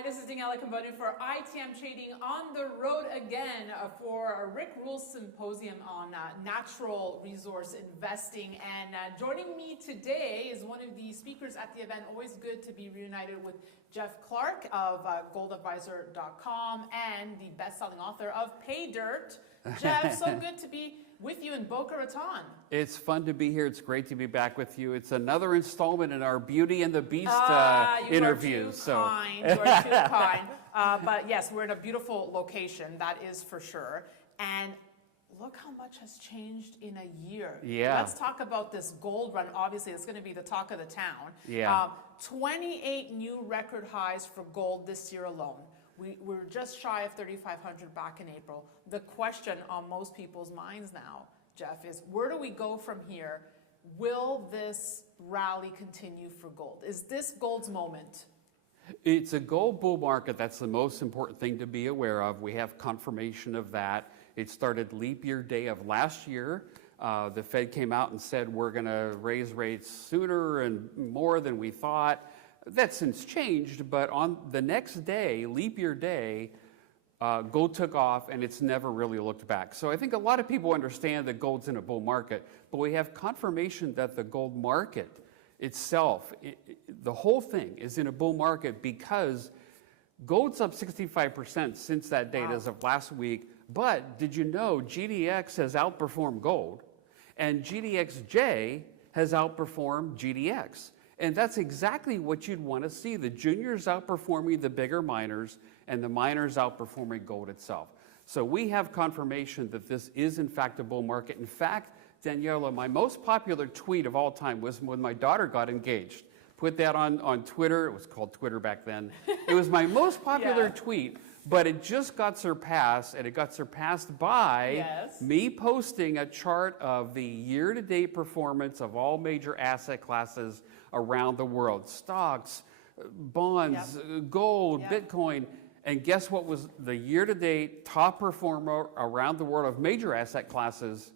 Hi, this is Daniela Cambone for ITM Trading on the road again for Rule Symposium on natural resource investing. And joining me today is one of the speakers at the event. Always good to be reunited with Jeff Clark of goldadvisor.com and the best-selling author of Paydirt. Jeff, so good to be with you in Boca Raton. It's fun to be here. It's great to be back with you. It's another installment in our Beauty and the Beast interviews. You are too kind. But yes, we're in a beautiful location, that is for sure. And look how much has changed in a year. Yeah. Let's talk about this gold run. Obviously, it's going to be the talk of the town. Yeah. 28 new record highs for gold this year alone. We're just shy of 3,500 back in April. The question on most people's minds now, Jeff, is where do we go from here? Will this rally continue for gold? Is this gold's moment? It's a gold bull market. That's the most important thing to be aware of. We have confirmation of that. It started leap year day of last year. The Fed came out and said we're going to raise rates sooner and more than we thought. That's since changed, but on the next day, leap year day, gold took off and it's never really looked back. So I think a lot of people understand that gold's in a bull market, but we have confirmation that the gold market itself, the whole thing is in a bull market because gold's up 65% since that date as of last week. But did you know GDX has outperformed gold and GDXJ has outperformed GDX? And that's exactly what you'd want to see. The juniors outperforming the bigger miners and the miners outperforming gold itself. So we have confirmation that this is in fact a bull market. In fact, Daniela, my most popular tweet of all time was when my daughter got engaged. Put that on Twitter. It was called Twitter back then. It was my most popular tweet, but it just got surpassed, and it got surpassed by me posting a chart of the year-to-date performance of all major asset classes around the world. Stocks, bonds, gold, Bitcoin. And guess what was the year-to-date top performer around the world of major asset classes?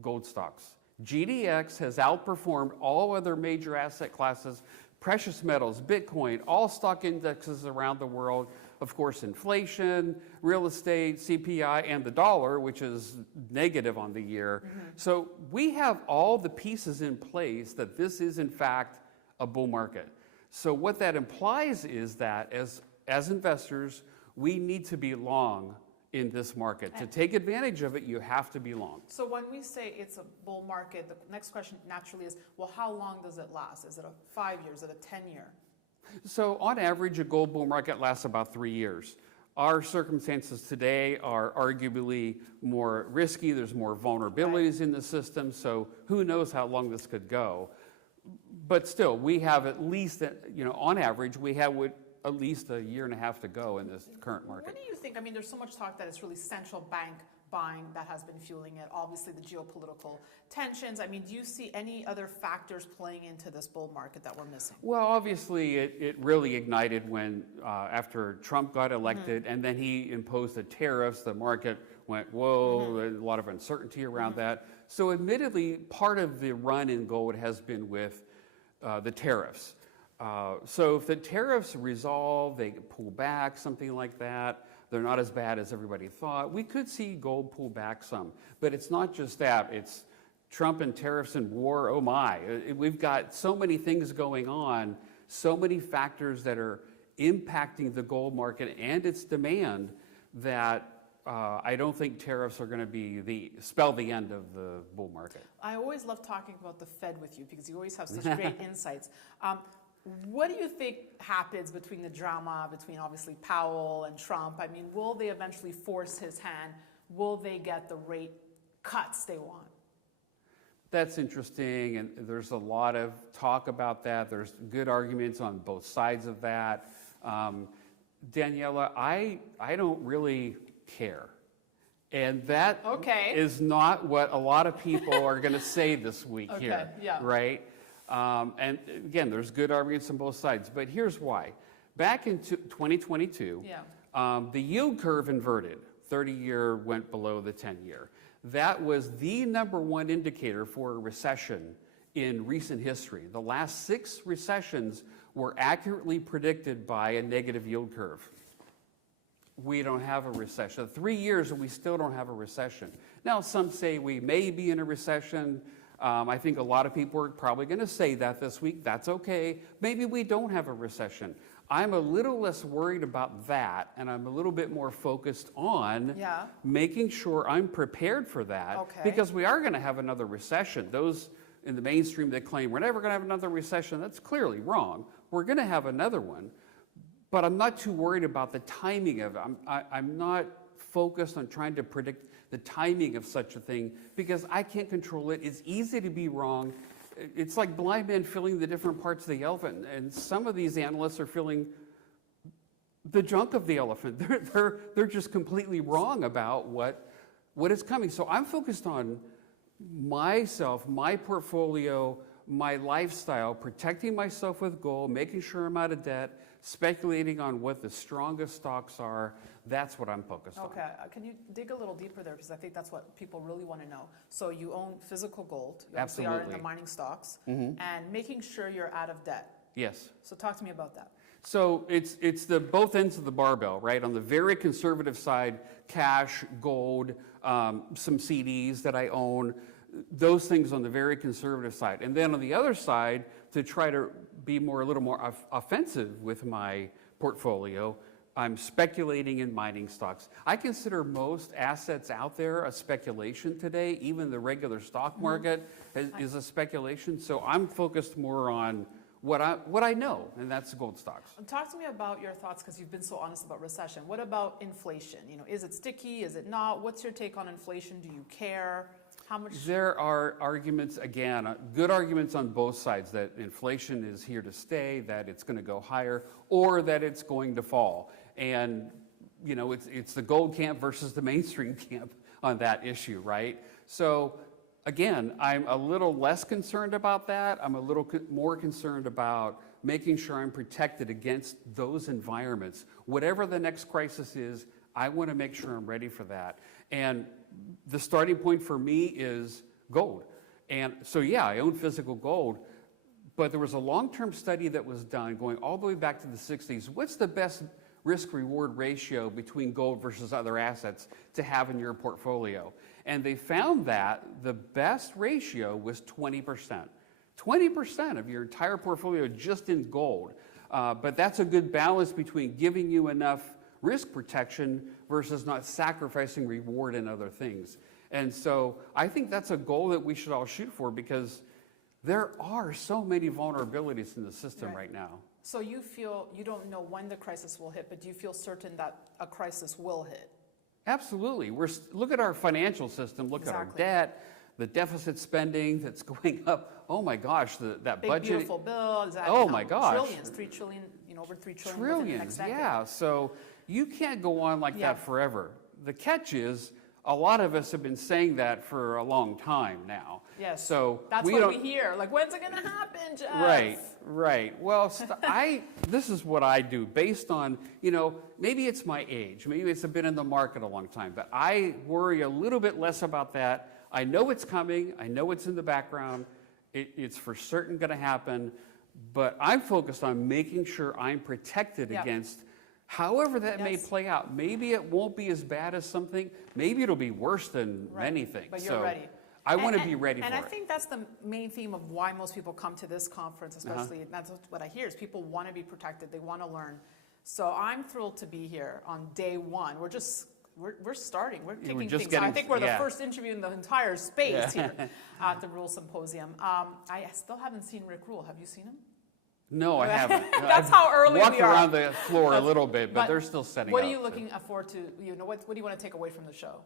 Gold stocks. GDX has outperformed all other major asset classes, precious metals, Bitcoin, all stock indexes around the world. Of course, inflation, real estate, CPI, and the dollar, which is negative on the year. So we have all the pieces in place that this is, in fact, a bull market. So what that implies is that as investors, we need to be long in this market. To take advantage of it, you have to be long. So when we say it's a bull market, the next question naturally is, well, how long does it last? Is it a 5 years? Is it a 10-year? So on average, a gold bull market lasts about 3 years. Our circumstances today are arguably more risky. There's more vulnerabilities in the system, so who knows how long this could go. But still, we have at least, on average, we have at least a year and a half to go in this current market. What do you think? I mean, there's so much talk that it's really central bank buying that has been fueling it. Obviously, the geopolitical tensions. I mean, do you see any other factors playing into this bull market that we're missing? Well, obviously, it really ignited when, after Trump got elected, and then he imposed the tariffs, the market went, whoa, a lot of uncertainty around that. So admittedly, part of the run in gold has been with the tariffs. So if the tariffs resolve, they pull back, something like that, they're not as bad as everybody thought, we could see gold pull back some. But it's not just that, it's Trump and tariffs and war, oh my. We've got so many things going on, so many factors that are impacting the gold market and its demand that I don't think tariffs are going to spell the end of the bull market. I always love talking about the Fed with you because you always have such great insights. What do you think happens between the drama between obviously Powell and Trump? I mean, will they eventually force his hand? Will they get the rate cuts they want? That's interesting, and there's a lot of talk about that. There's good arguments on both sides of that. Daniela, I don't really care. And that is not what a lot of people are going to say this week here, right? And again, there's good arguments on both sides, but here's why. Back in 2022, the yield curve inverted. 30-year went below the 10-year. That was the #1 indicator for a recession in recent history. The last 6 recessions were accurately predicted by a negative yield curve. We don't have a recession. 3 years and we still don't have a recession. Now, some say we may be in a recession. I think a lot of people are probably going to say that this week. That's okay. Maybe we don't have a recession. I'm a little less worried about that, and I'm a little bit more focused on making sure I'm prepared for that, because we are going to have another recession. Those in the mainstream that claim we're never going to have another recession, that's clearly wrong. We're going to have another one, but I'm not too worried about the timing of it. I'm not focused on trying to predict the timing of such a thing, because I can't control it. It's easy to be wrong. It's like blind men feeling the different parts of the elephant, and some of these analysts are feeling the junk of the elephant. They're just completely wrong about what is coming. So I'm focused on myself, my portfolio, my lifestyle, protecting myself with gold, making sure I'm out of debt, speculating on what the strongest stocks are. That's what I'm focused on. Okay, can you dig a little deeper there? Because I think that's what people really want to know. So you own physical gold. You obviously are in the mining stocks. And making sure you're out of debt. Yes. So talk to me about that. So it's the both ends of the barbell, right? On the very conservative side, cash, gold, some CDs that I own, those things on the very conservative side. And then on the other side, to try to be a little more offensive with my portfolio, I'm speculating in mining stocks. I consider most assets out there a speculation today. Even the regular stock market is a speculation. So I'm focused more on what I know, and that's gold stocks. Talk to me about your thoughts, because you've been so honest about recession. What about inflation? You know, is it sticky? Is it not? What's your take on inflation? Do you care? How much? There are arguments, again, good arguments on both sides, that inflation is here to stay, that it's going to go higher, or that it's going to fall. And, you know, it's the gold camp versus the mainstream camp on that issue, right? So, again, I'm a little less concerned about that. I'm a little more concerned about making sure I'm protected against those environments. Whatever the next crisis is, I want to make sure I'm ready for that. And the starting point for me is gold. And so, yeah, I own physical gold, but there was a long-term study that was done going all the way back to the 60s. What's the best risk-reward ratio between gold versus other assets to have in your portfolio? And they found that the best ratio was 20%. 20% of your entire portfolio just in gold. But that's a good balance between giving you enough risk protection versus not sacrificing reward in other things. And so I think that's a goal that we should all shoot for, because there are so many vulnerabilities in the system right now. So you feel, you don't know when the crisis will hit, but do you feel certain that a crisis will hit? Absolutely. Look at our financial system, look at our debt, the deficit spending that's going up. Oh my gosh, that big, budget. Beautiful bill, exactly. Oh my gosh. Trillions, 3 trillion, over 3 trillion within the next decade. Yeah. So you can't go on like that forever. The catch is, a lot of us have been saying that for a long time now. Yes. So that's what we hear. Like, when's it going to happen, Jeff? Right. Well, this is what I do based on, maybe it's my age. Maybe it's been in the market a long time. But I worry a little bit less about that. I know it's coming. I know it's in the background. It's for certain going to happen. But I'm focused on making sure I'm protected against however that may play out. Maybe it won't be as bad as something. Maybe it'll be worse than many things. But you're ready. I want to be ready for it. And I think that's the main theme of why most people come to this conference, especially, that's what I hear, is people want to be protected. They want to learn. So I'm thrilled to be here on day one. We're starting. We're kicking things off. I think we're the first interview in the entire space here at the Rule Symposium. I still haven't seen Rick Rule. Have you seen him? No, I haven't. That's how early we are. Walked around the floor a little bit, but they're still setting up. What are you looking forward to? What do you want to take away from the show?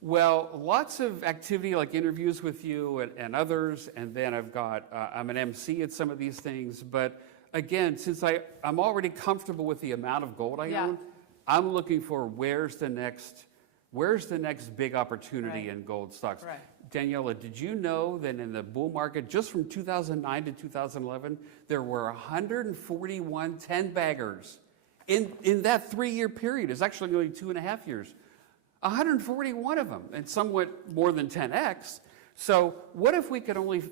Well, lots of activity, like interviews with you and others, and then I'm an MC at some of these things. But again, since I'm already comfortable with the amount of gold I own, I'm looking for where's the next big opportunity in gold stocks. Right. Daniela, did you know that in the bull market, just from 2009 to 2011, there were 141 10-baggers in that 3-year period? It's actually only 2.5 years. 141 of them, and somewhat more than 10x. So what if we could only,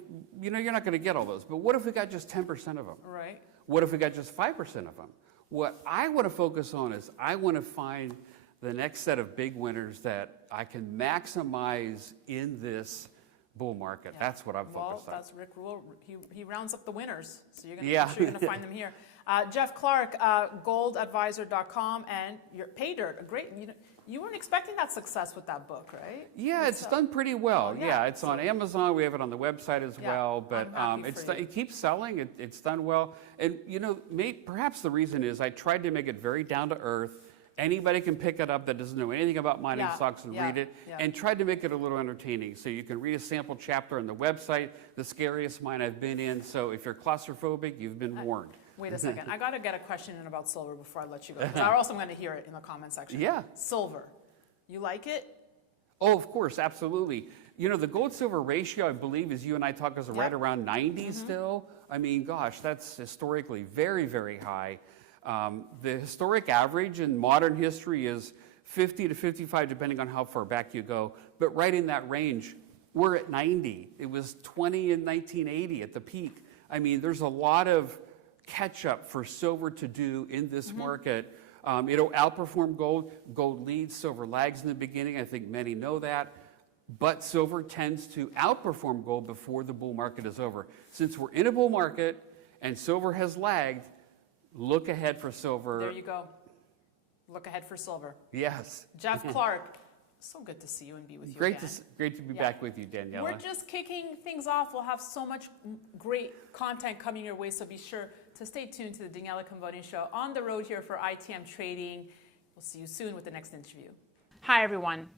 you're not going to get all those, but what if we got just 10% of them? Right. What if we got just 5% of them? What I want to focus on is I want to find the next set of big winners that I can maximize in this bull market. Yeah. That's what I'm focused on. Well, that's Rick Rule. He rounds up the winners, so you're going to find them here. Jeff Clark, goldadvisor.com, and your Paydirt, a great. You weren't expecting that success with that book, right? Yeah, it's done pretty well. Oh, yeah, it's on Amazon. We have it on the website as well. But it keeps selling. It's done well. And perhaps the reason is I tried to make it very down to earth. Anybody can pick it up that doesn't know anything about mining stocks and read it, and tried to make it a little entertaining. So you can read a sample chapter on the website, the scariest mine I've been in. So if you're claustrophobic, you've been warned. Wait a second. I got to get a question in about silver before I let you go. I also am going to hear it in the comment section. Yeah. Silver. You like it? Oh, of course, absolutely. The gold-silver ratio, I believe, as you and I talk, is right around 90 still. I mean, gosh, that's historically very, very high. The historic average in modern history is 50 to 55, depending on how far back you go. But right in that range, we're at 90. It was 20 in 1980 at the peak. I mean, there's a lot of catch-up for silver to do in this market. It'll outperform gold. Gold leads, silver lags in the beginning. I think many know that. But silver tends to outperform gold before the bull market is over. Since we're in a bull market and silver has lagged, look ahead for silver. There you go. Look ahead for silver. Yes. Jeff Clark, so good to see you and be with you again. Great to be back with you, Daniela. We're just kicking things off. We'll have so much great content coming your way, so be sure to stay tuned to the Daniela Cambone Show on the road here for ITM Trading. We'll see you soon with the next interview. Hi, everyone.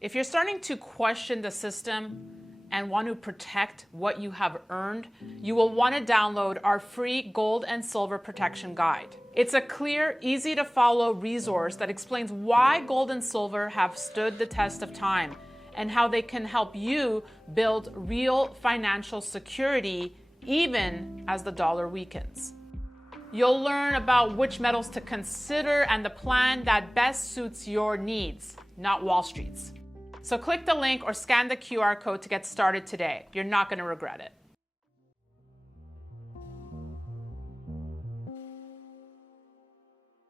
If you're starting to question the system and want to protect what you have earned, you will want to download our free gold and silver protection guide. It's a clear, easy to follow resource that explains why gold and silver have stood the test of time and how they can help you build real financial security even as the dollar weakens. You'll learn about which metals to consider and the plan that best suits your needs, not Wall Street's. So click the link or scan the QR code to get started today. You're not going to regret it.